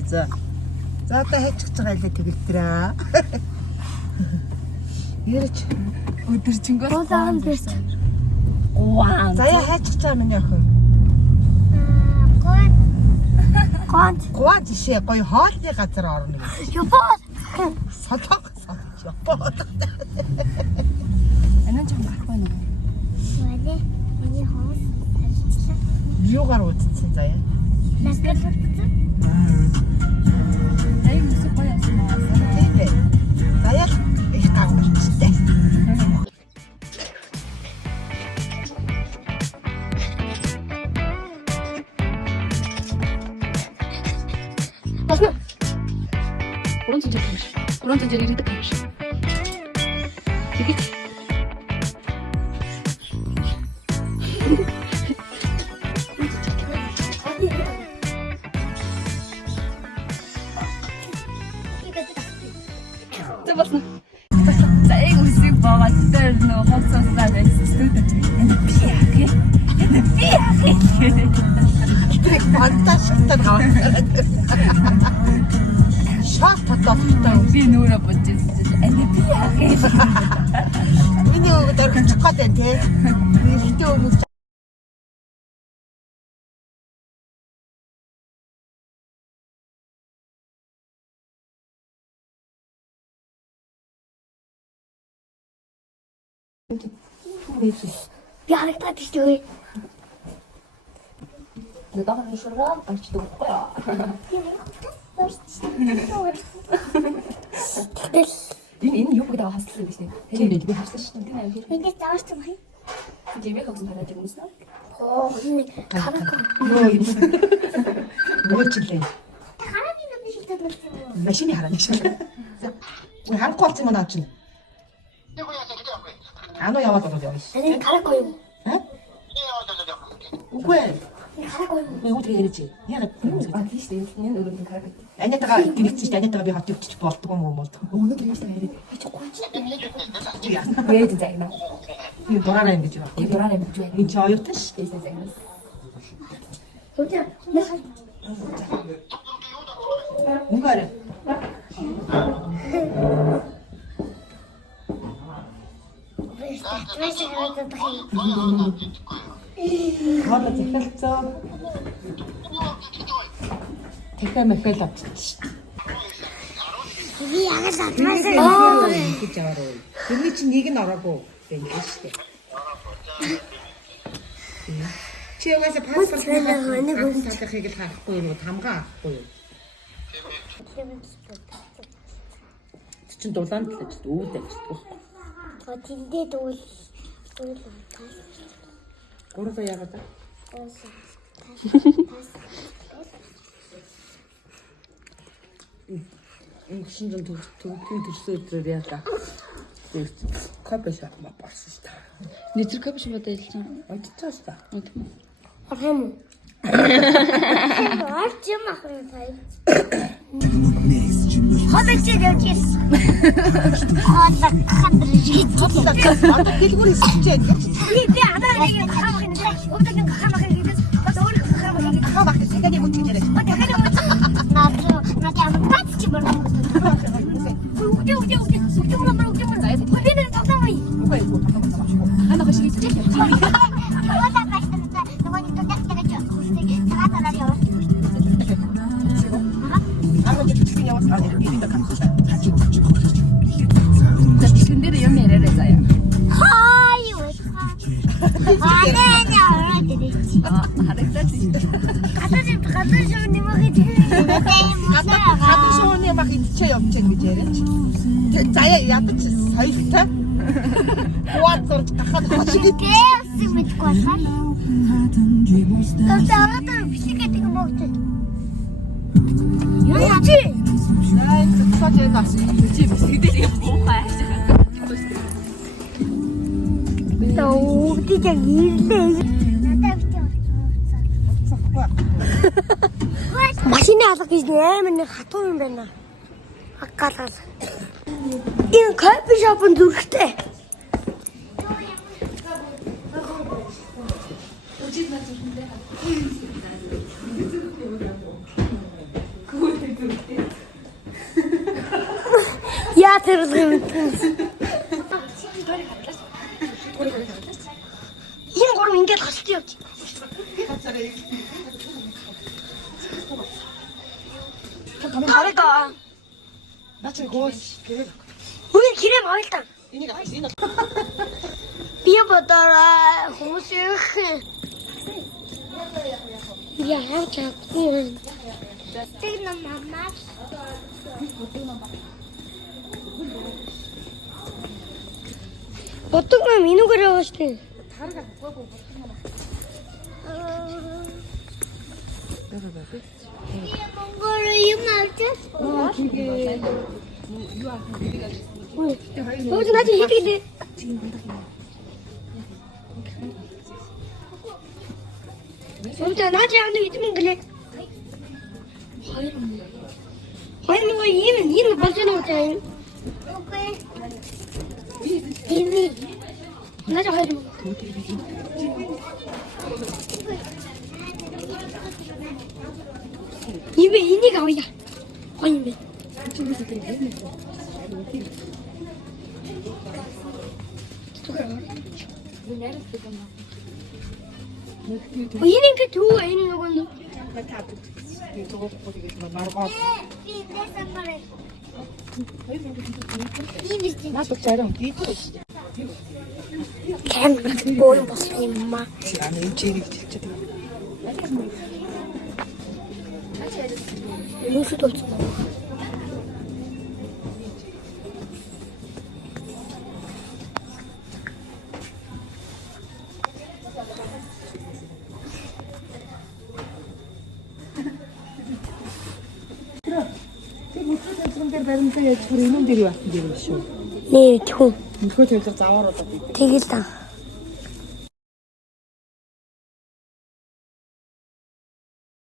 тий за. За одоо хайчих байгаа лээ тэгэлтрээ. Ярич өдөржингөө Гуан бэрч. гуан. За яа хайчих чаа миний охин. Гуан жишээ гоё хоолны газар орно гэж. Япон. Содог Япон. Анаа ч гарахгүй нэ. Вале. Миний хоос арчлаа. Юугаар үзсэн заяа. Насгалцсан. Ай мөсөг гоё юм байна. Тийм ээ. Заяа их гавчтай. Басна. Уран цэжэр юм шиг. Уран цэжэр ирдэг юм шиг. Тэгэж. За басна. За яг үсэг багаад тэр нөө хоцсоосаа байсан. Энэ би яах вэ? Би яах вэ? Тэр фантастик гаваа. Шок таталтай. Би нүрэ бодож энэ би яах вэ? Миний өгд орчих гээд байна тий. Нэлтээ өмнө Би харагдаад шүү. Надад шургам арчдаг байхгүй. Тэгэл Энэ юу гэдэг хаслсан гэж нэ. Тэр би харсан шүү дээ. Тэр амир. ингэж заваарч юм хий. Тийм яг хавсан хараад юм уу? Оо энэ хараг. нөөчлээ. Хараагийн нүд шилдэг болсон. Машины хараа нэг шиг. За ханахгүй болсон юм аа чинь. Анаа яваад байгаа юм. Энэ хараагүй юу? Үгүй ээ. Хараагүй юу? Би үүтэй ярьж. Яагаад Аа тийш дээ. Энэ өөрөө хараад. Анятагаа гэрэлцэж анятагаа би хот өвчч болдгоо юм уу? Өнөөдөр яаж таарэ? Яа. Яаж зайна? Би дураараа ингэж байна. Би дураар юм гэж байна. Энэ ч оюутан ш. Яаж зайна? Хөтэ. Өнгөөр. Тэвээс харагдаад хий. Хоолой захилцаа. Тэхэ мэхэл авчих. Би яагаад атмаас гэж аваарай. Тэрний чинь нэг нь ороогүй байх шүү дээ. Чи ягаасаа паспорт талахыг л харахгүй юу? Тамгаа авахгүй юу? Чин дулаан л гэж үүдээ гэж байхгүй. Тэндээ дүүл. Гурваа яагаад аа? Шинжэн төгсгийн төрсөн өдрөөр яалаа. Копи шахмаа барсан шүү дээ. Нэтэр капш бодож ялсан. Одцоос та. Архам уу? Арч юм ахын сая. Хадаж явж гис. Хадаж хадрж Одоо хэлгүүр хийчихээ. би анаа нэг хамахын өвдөг хамахын гэдэг. Бас өөр хамахын гэдэг. Хаа бах тэгээд юм уу гэж. Надад амтац чи бүр. Анаа хашиг хийчих. Тэгсэн дээр юм яриараа заяа. Харагдаад тийм. Хадаж шууны мах идчихээ явчих гэж яриач. Тэг заяа ядаж соёлтой. Хуад зурж гахаад хашиг Най цоцож яас. Чи бисгдэл юм буухай. Машины алга гэж амар нэг хатуу юм байна. Аггаалал. Энэ кофе шопын зүрхтэй. Яа тэр юм. Энэ гурав ингээд хасдаг явж. 다르다. 나중에 고시. 우리 길에 많다. 이니가 이니. 비어보더라. 호수. 야, 자꾸. 뜨는 맘마. 어떤 걸 미는 거라고 했을 다르가 보고. 몽골을 이용할게. 길게. 어제 나한테 얘기해. 어제 나한테 안 있으면 그래. 아니 뭐 얘는 벌써 나왔잖아. 이미 나자 가지고. 이미 이니가 어디야? 아니 이는 그 두, 이는 이거는. 나도 촬영 뒤에 캔 보는 모습이 엄마. 안에 일주일이 진짜. 무수도 없어. 이놈들이 왔는데 네, 총. 이거 저기서 자와라. 되겠다.